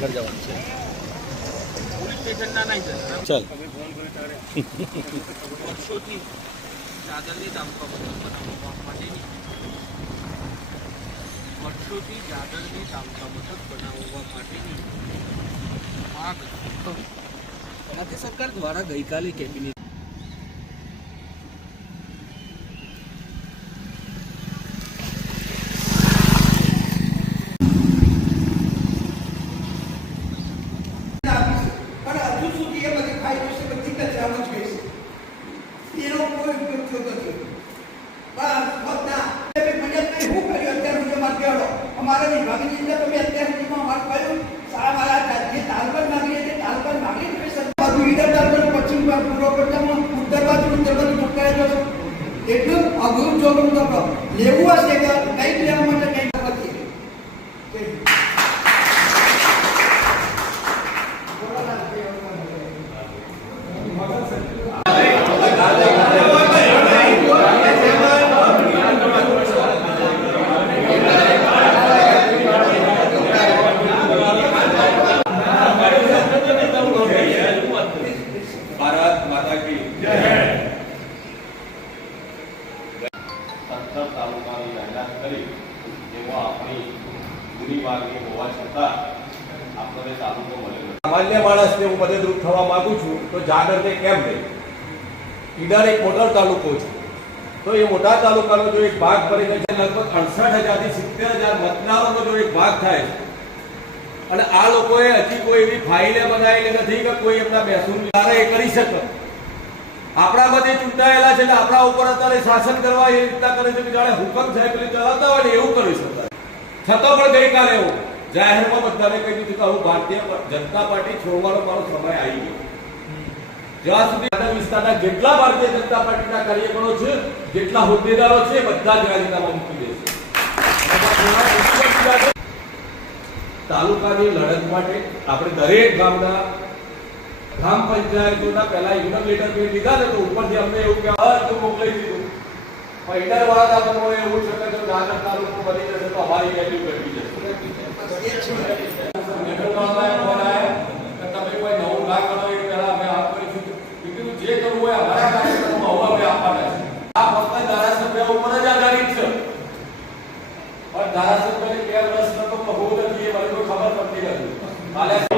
घर जवान છે પોલીસ સ્ટેશન ના નહીં ચાલ વર્ષોથી જાદરની તાલુકા બનાવવા માટેની વર્ષોથી જાદરની તાલુકા મથક બનાવવા માટેની માંગ રાજ્ય સરકાર દ્વારા ગઈકાલે કેબિનેટ हमारे विभाग की जिला तो मैं अत्यार में हमारे पास सारा हमारा ये तालबन मांगी है तालबन मांगी है सब इधर तालबन पश्चिम पर पूर्व पट्टा में उत्तर बाजू पक्का है जो एकदम अगुण जो लोग तो लेवुआ से क्या कई लेवा मतलब कई बात है તાલુકાની જાહેરાત કરી એમાં આપણી જૂની માગણી હોવા છતાં આપણને તાલુકો મળેલો. સામાન્ય માણસને હું મદદરૂપ થવા માંગુ છું તો જાગરને કેમ નહીં? ઈડર એક મોટો તાલુકો છે તો એ મોટા તાલુકાનો જો એક ભાગ પડી ગયો છે લગભગ 68,000 થી 70,000 મતદારોનો જો એક ભાગ થાય છે અને આ લોકોએ હજી કોઈ એવી ફાઇલે બનાવેલી નથી કે કોઈ એમના મહેસૂલ એ કરી શકે. આપણા બધે ચૂંટાયેલા છે એટલે આપણા ઉપર અત્યારે શાસન કરવા એ રીતના કરે છે કે જાણે હુકમ સાહેબ ચલાવતા હોય ને એવું કરી શકાય. છતાં પણ ગઈકાલે એવું જાહેરમાં બધાને કહી દીધું કે હું ભારતીય જનતા પાર્ટી છોડવાનો મારો સમય આવી ગયો. જ્યાં સુધી વિસ્તારના જેટલા ભારતીય જનતા પાર્ટીના કાર્યકરો છે જેટલા હોદ્દેદારો છે બધા જ રાજીનામા મૂકી દેશે. તાલુકાની લડત માટે આપણે દરેક ગામના ગ્રામ પંચાયતોના પહેલા ઇન્કમ લેટર મેં લીધા ને તો ઉપરથી અમને એવું કે બધું મોકલી દીધું પણ ઇન્ટર વાળા તમને એવું છે કે જો નાના તાલુકો બની જશે તો અમારી વેલ્યુ ઘટી જશે. તમે કોઈ નવું ના કરો એ પહેલા અમે આપ કરીશું કીધું જે કરવું હોય અમારા કાર્યક્રમમાં હવે આપવાના છે. આ ફક્ત ધારાસભ્ય ઉપર જ આધારિત છે પણ ધારાસભ્યને 2 વર્ષ તો બહુ નથી એ મને કોઈ ખબર પડતી નથી.